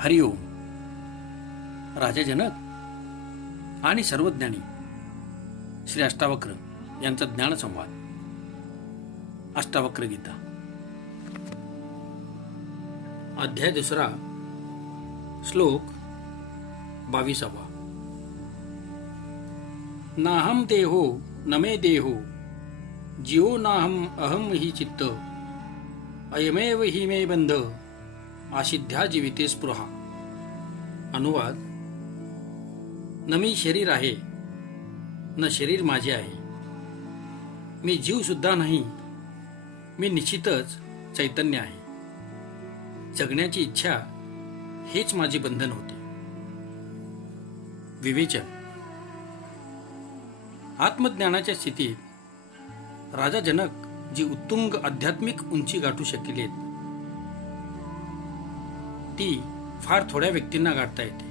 हरिओम. राजा जनक आणि सर्वज्ञानी श्री अष्टावक्र यांचा ज्ञानसंवाद. अष्टावक्र गीता अध्याय 2, श्लोक 22. नाहम देहो न मे देहो जीवो नाहम अहम हि चित्त अयमेव हि मे बंध आशिध्या जीविते स्पृहा. अनुवाद: न मी शरीर आहे न शरीर माझे आहे. मी जीव सुद्धा नाही. मी निश्चितच चैतन्य आहे. जगण्याची इच्छा हेच माझे बंधन होते. विवेचन. आत्मज्ञानाच्या स्थितीत राजा जनक जी उत्तुंग आध्यात्मिक उंची गाठू शकलेत ती फार थोड्या व्यक्तींना गाठता येते.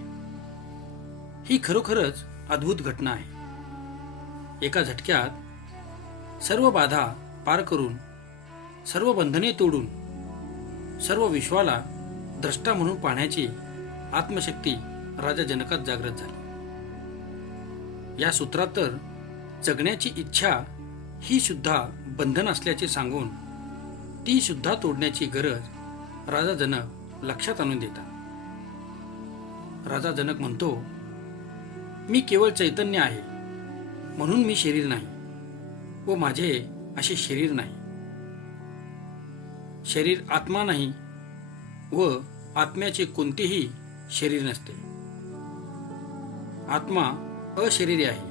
ही खरोखरच अद्भुत घटना आहे. एका झटक्यात सर्व बाधा पार करून, सर्व बंधने तोडून, सर्व विश्वाला द्रष्टा म्हणून पाहण्याची आत्मशक्ती राजा जनकात जागृत झाली. या सूत्रात तर जगण्याची इच्छा ही सुद्धा बंधन असल्याचे सांगून ती सुद्धा तोडण्याची गरज राजा जनक लक्षात आणून देतात. राजा जनक म्हणतो, मी केवळ चैतन्य आहे म्हणून मी शरीर नाही व माझे असे शरीर नाही. शरीर आत्मा नाही व आत्म्याचे कोणतेही शरीर नसते. आत्मा अशरीरी आहे.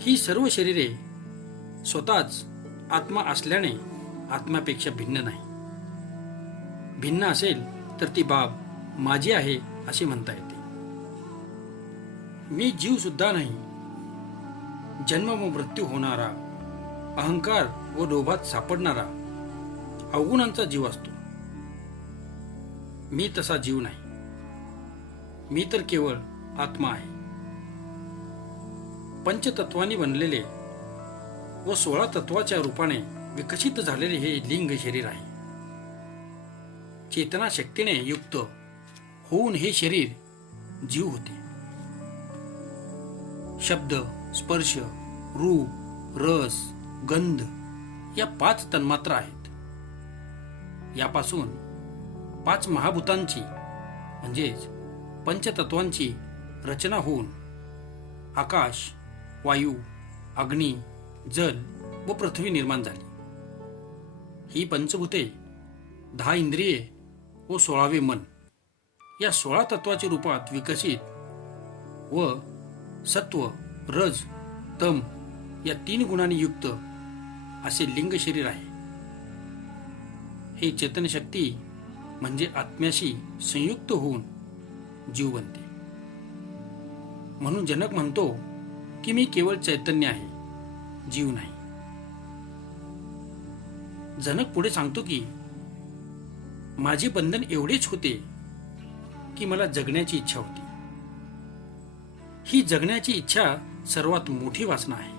ही सर्व शरीरे स्वतःच आत्मा असल्याने आत्म्यापेक्षा भिन्न नाही. भिन्न असेल तर ती बाब माझी आहे असे म्हणता येते. मी जीव सुद्धा नाही. जन्म व मृत्यू होणारा, अहंकार व लोभात सापडणारा अवगुणांचा जीव असतो. मी तसा जीव नाही. मी तर केवळ आत्मा आहे. पंचतत्वांनी बनलेले व 16 तत्वाच्या रूपाने विकसित झालेले हे लिंग शरीर आहे. चेतना शक्तीने युक्त होऊन हे शरीर जीव होते. शब्द, स्पर्श, रूप, रस, गंध या 5 तन्मात्रा आहेत. यापासून 5 महाभूतांची म्हणजेच पंचतत्वांची रचना होऊन आकाश, वायू, अग्नी, जल व पृथ्वी निर्माण झाली. ही पंचभूते, 10 इंद्रिये व 16वे मन या 16 तत्वाच्या रूपात विकसित व सत्व, रज, तम या 3 गुणांनी युक्त असे लिंग शरीर आहे. हे चेतनशक्ती म्हणजे आत्म्याशी संयुक्त होऊन जीव बनते. म्हणून जनक म्हणतो की मी केवळ चैतन्य आहे, जीव नाही. जनक पुढे सांगतो की माझे बंधन एवढेच होते की मला जगण्याची इच्छा होती. ही जगण्याची इच्छा सर्वात मोठी वासना आहे.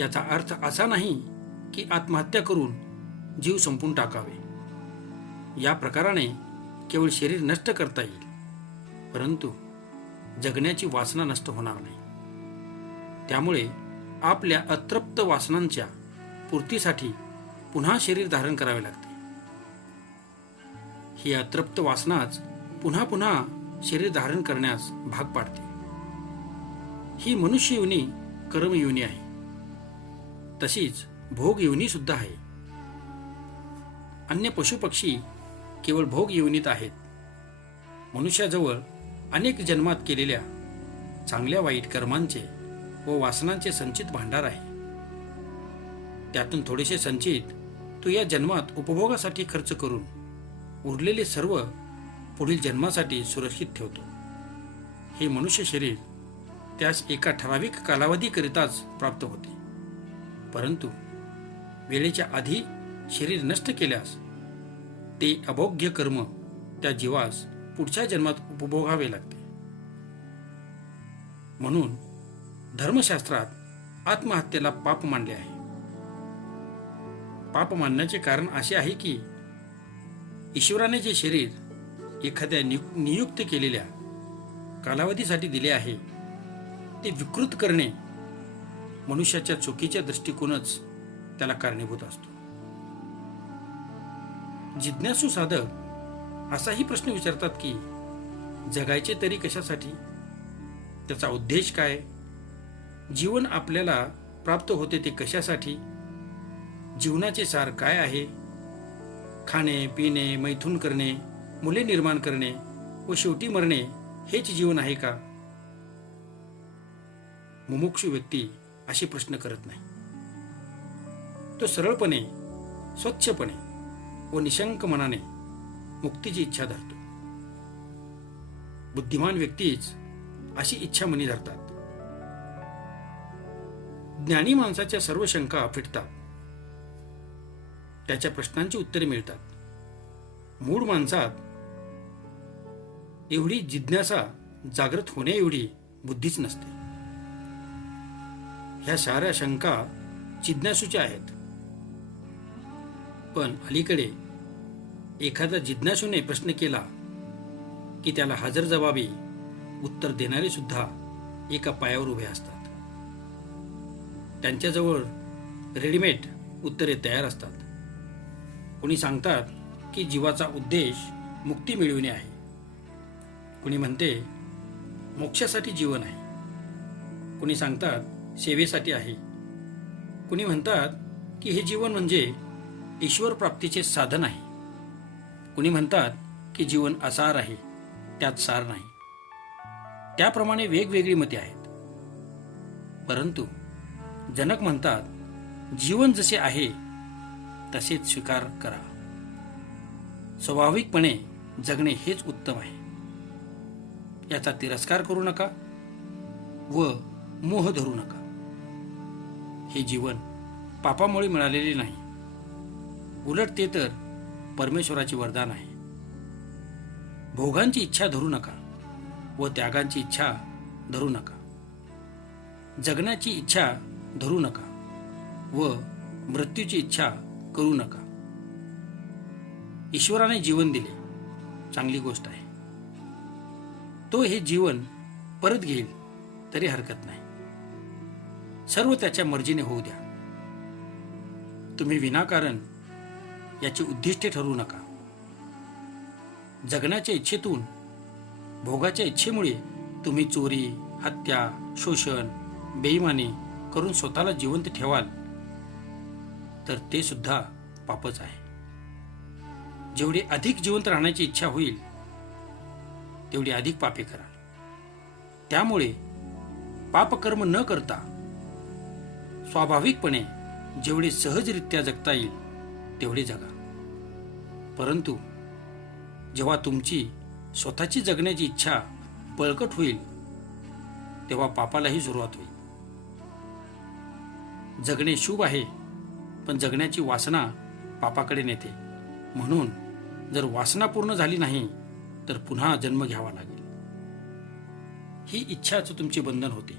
याचा अर्थ असा नाही की आत्महत्या करून जीव संपून टाकावे. या प्रकाराने केवळ शरीर नष्ट करता येईल, परंतु जगण्याची वासना नष्ट होणार नाही. त्यामुळे आपल्या अतृप्त वासनांच्या पूर्तीसाठी पुन्हा शरीर धारण करावे लागते. ही अतृप्त वासनाच पुन्हा पुन्हा शरीर धारण करण्यास भाग पाडते. ही मनुष्य योनी कर्म योनी आहे. तशीच भोग योनी सुद्धा आहे. अन्य पशुपक्षी केवळ भोग योनीत आहेत. मनुष्याजवळ अनेक जन्मात केलेल्या चांगल्या वाईट कर्मांचे व वासनांचे संचित भांडार आहे. त्यातून थोडेसे संचित तो या जन्मात उपभोगासाठी खर्च करून उरलेले सर्व पुढील जन्मासाठी सुरक्षित ठेवतो. हे मनुष्य शरीर त्यास एका ठराविक कालावधीकरिताच प्राप्त होते, परंतु वेळेच्या आधी शरीर नष्ट केल्यास ते अभोग्य कर्म त्या जीवास पुढच्या जन्मात उपभोगावे लागते. म्हणून धर्मशास्त्रात आत्महत्येला पाप मानले आहे. पाप मानण्याचे कारण असे आहे की ईश्वराने जे शरीर एखाद्या नियुक्त केलेल्या कालावधीसाठी दिले आहे ते विकृत करणे मनुष्याच्या चुकीच्या दृष्टिकोनच त्याला कारणीभूत असतो. जिज्ञासू साधक असाही प्रश्न विचारतात की जगायचे तरी कशासाठी, त्याचा उद्देश काय, जीवन आपल्याला प्राप्त होते ते कशासाठी, जीवनाचे सार काय आहे, खाणे पिणे मैथून करणे मुले निर्माण करणे व शेवटी मरणे हेच जीवन आहे का. मुमुक्षू व्यक्ती असे प्रश्न करत नाही. तो सरळपणे स्वच्छपणे व निशंक मनाने मुक्तीची इच्छा धरतो. बुद्धिमान व्यक्तीच अशी इच्छा मनी धरतात. ज्ञानी माणसाच्या सर्व शंका फिटतात, त्याच्या प्रश्नांची उत्तरे मिळतात. मूढ माणसात एवढी जिज्ञासा जागृत होण्या एवढी बुद्धीच नसते. ह्या साऱ्या शंका जिज्ञासूच्या आहेत. पण अलीकडे एखादा जिज्ञासूने प्रश्न केला की त्याला हजर जबाबी उत्तर देणारे सुद्धा एका पायावर उभे असतात. त्यांच्याजवळ रेडीमेड उत्तरे तयार असतात. कोणी सांगतात की जीवाचा उद्देश मुक्ती मिळविणे आहे, कोणी म्हणते मोक्षासाठी जीवन आहे, कोणी सांगतात सेवेसाठी आहे, कोणी म्हणतात की हे जीवन म्हणजे ईश्वर प्राप्तीचे साधन आहे, कोणी म्हणतात की जीवन असार आहे, त्यात सार नाही. त्याप्रमाणे वेगवेगळी मते आहेत. परंतु जनक म्हणतात जीवन जसे आहे तसेच स्वीकार करा. स्वाभाविकपणे जगणे हेच उत्तम आहे. याचा तिरस्कार करू नका व मोह धरू नका. हे जीवन पापामुळे मिळालेले नाही, उलट ते तर परमेश्वराचे वरदान आहे. भोगांची इच्छा धरू नका व त्यागांची इच्छा धरू नका. जगण्याची इच्छा धरू नका व मृत्यूची इच्छा करू नका. ईश्वराने जीवन दिले, चांगली गोष्ट आहे. तो हे जीवन परत घेईल तरी हरकत नाही. सर्व त्याच्या मर्जीने होऊ द्या. तुम्ही विनाकारण याची उद्दिष्टे ठरवू नका. जगण्याच्या इच्छेतून भोगाच्या इच्छेमुळे तुम्ही चोरी, हत्या, शोषण, बेईमानी करून स्वतःला जिवंत ठेवाल तर ते सुद्धा पापच आहे. जेवढी अधिक जिवंत राहण्याची इच्छा होईल तेवढी अधिक पापे कराल. त्यामुळे पापकर्म न करता स्वाभाविकपणे जेवढे सहजरित्या जगता येईल तेवढे जगा. परंतु जेव्हा तुमची स्वतःची जगण्याची इच्छा बळकट होईल तेव्हा पापालाही सुरुवात होईल. जगणे शुभ आहे, पण जगण्याची वासना पापाकडे नेते. म्हणून जर वासना पूर्ण झाली नाही तर पुन्हा जन्म घ्यावा लागेल. ही इच्छाच तुमचे बंधन होते.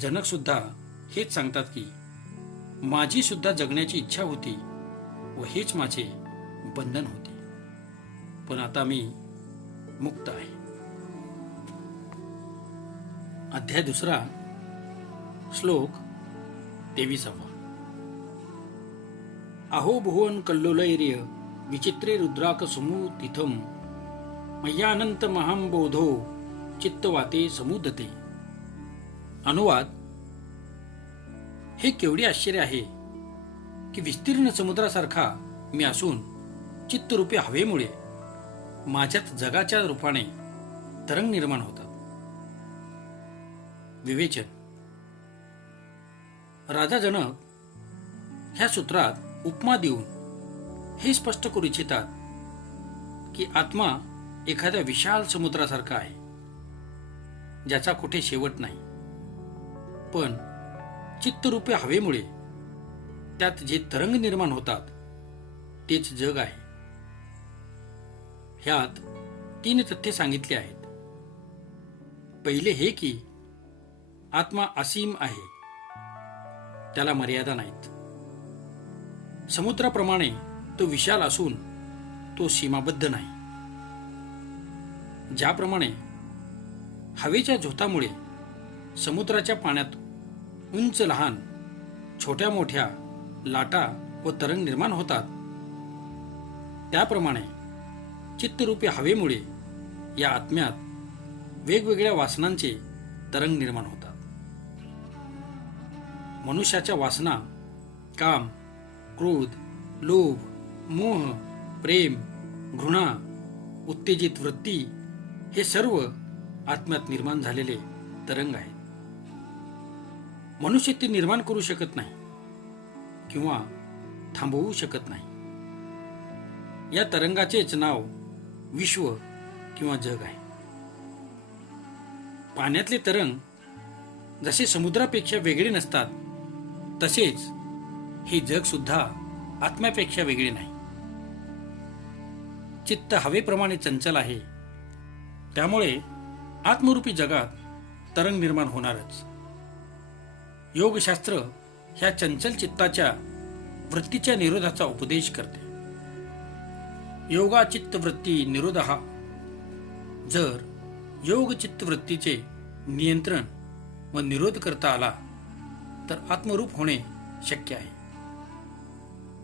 जनक सुद्धा हेच सांगतात की माझी सुद्धा जगण्याची इच्छा होती व हेच माझे बंधन होते, पण आता मी मुक्त आहे. अध्याय 2 श्लोक 23. अहो भुवन कल्लोलैर्य विचित्रे रुद्राक समुतिथम मय्यानंत महांबोधो चित्तवाते समुदते. अनुवाद: हे केवढे आश्चर्य आहे की विस्तीर्ण समुद्रासारखा मी असून चित्तरूपी हवेमुळे माझ्यात जगाच्या रूपाने तरंग निर्माण होतात. विवेचन: राजा जनक ह्या सूत्रात उपमा देऊन हे स्पष्ट करू इच्छितात की आत्मा एखाद्या विशाल समुद्रासारखा आहे ज्याचा कुठे शेवट नाही, पण चित्तरूपी हवेमुळे त्यात जे तरंग निर्माण होतात तेच जग आहे. ह्यात 3 तथ्ये सांगितली आहेत. पहिले हे की आत्मा असीम आहे, त्याला मर्यादा नाहीत. समुद्राप्रमाणे तो विशाल असून तो सीमाबद्ध नाही. ज्याप्रमाणे हवेच्या झोतामुळे समुद्राच्या पाण्यात उंच लहान छोट्या मोठ्या लाटा व तरंग निर्माण होतात, त्याप्रमाणे चित्तरूपी हवेमुळे या आत्म्यात वेगवेगळ्या वासनांचे तरंग निर्माण होतात. मनुष्याच्या वासना काम, क्रोध, लोभ, मोह, प्रेम, घृणा, उत्तेजित वृत्ती हे सर्व आत्म्यात निर्माण झालेले तरंग आहेत. मनुष्य ते निर्माण करू शकत नाही किंवा थांबवू शकत नाही. या तरंगाचेच नाव विश्व किंवा जग आहे. पाण्यातले तरंग जसे समुद्रापेक्षा वेगळे नसतात, तसेच हे जग सुद्धा आत्म्यापेक्षा वेगळे नाही. चित्त हवेप्रमाणे चंचल आहे, त्यामुळे आत्मरूपी जगात तरंग निर्माण होणारच. योगशास्त्र ह्या चंचल चित्ताच्या वृत्तीच्या निरोधाचा उपदेश करते. योगा चित्तवृत्ती निरोधः. जर योग चित्तवृत्तीचे नियंत्रण व निरोध करता आला तर आत्मरूप होणे शक्य आहे.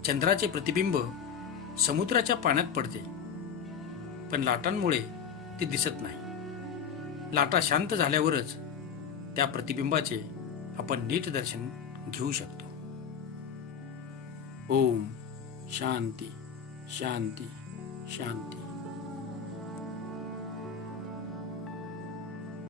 चंद्राचे प्रतिबिंब समुद्राच्या पाण्यात पडते, पण लाटांमुळे ते दिसत नाही. लाटा शांत झाल्यावरच त्या प्रतिबिंबाचे आपण नीट दर्शन घेऊ शकतो. ओम शांती शांती शांती.